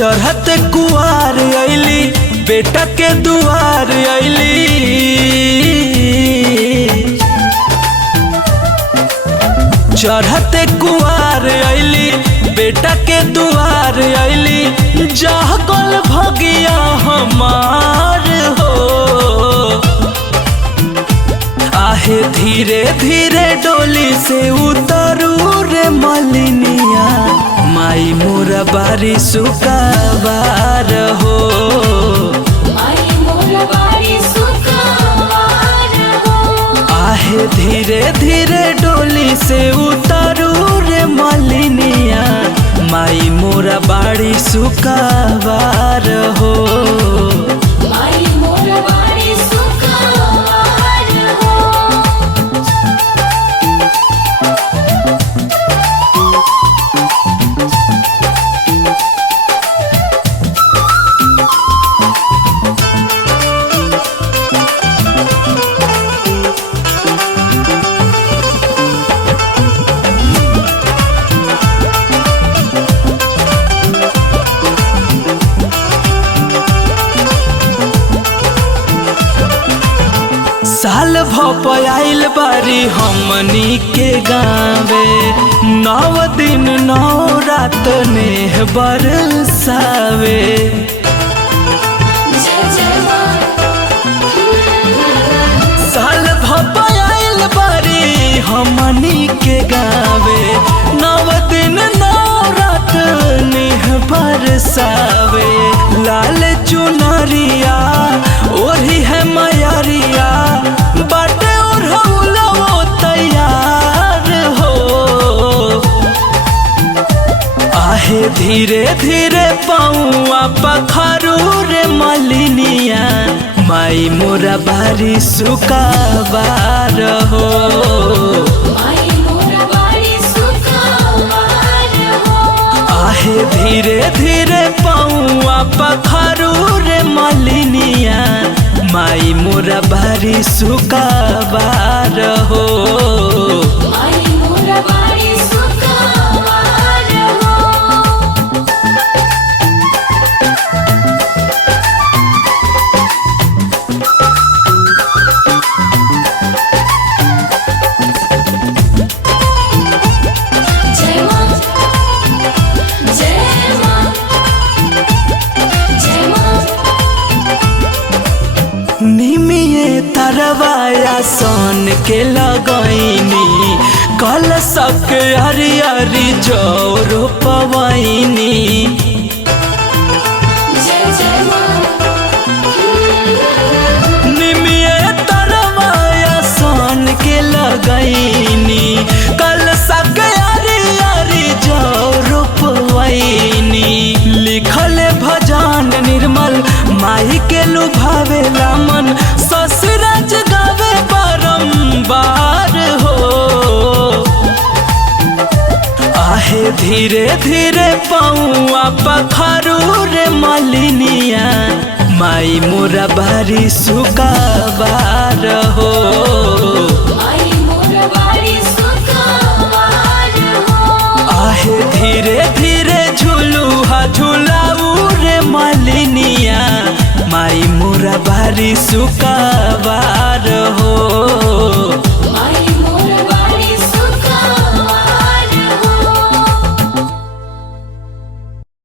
चढ़त कुआर अइली बेटा के दुआर अइली। चढ़त कुआर अइली बेटा के दुआर अइली। जागल भगिया हमार हो आहे धीरे धीरे डोली से उतरू रे मलिनिया। माई मोरा बारी सुकाबार हो माई मोरा बारी सुकाबार हो। आहे धीरे धीरे डोली से उतरू रे मलिनिया। माई मोरा बारी सुकाबार हो माई मोरा बारी सुकाबार हो। साल भपयाइल बारी हमनी के गावे। 9 दिन 9 रात नेह बरसावे। जय जय माँ। साल भपयाइल बारी हमनी के गावे। 9 दिन 9 रात नेह बरसावे। लाल चुनरिया ओढ़ी है मयरिया। बाटे ओढ़ौला वो तैयार हो आहे धीरे धीरे पौआ पखारू रे मलिनिया। माई मोरा बारी सुकाबार हो माई मोरा बारी सुकाबार हो। आहे धीरे धीरे पौआ पखारू रे मलिनिया। माई मोरा बारी सुकाबार हो माई मोरा बारी सुकाबार हो। जय माँ जय माँ जय माँ। निमिये तरवाया सन के लगैनी। कल सक हरी हरी जोरो पवैनी। जय जय माँ। निमिये तरवाया सन के लगैनी। कल सक हरी हरी जोरो पवैनी। लिखल भजन निर्मल माई के लुभावेला मन। ससुराज गावे बारंबार हो आहे धीरे धीरे पौआ पखारू रे मलिनिया। माई मोरा बारी सुकाबार हो माई मोरा बारी सुकाबार हो। आहे धीरे धीरे झुलुहा झुलाऊ रे मलिनिया। माई मोरा बारी सुकाबार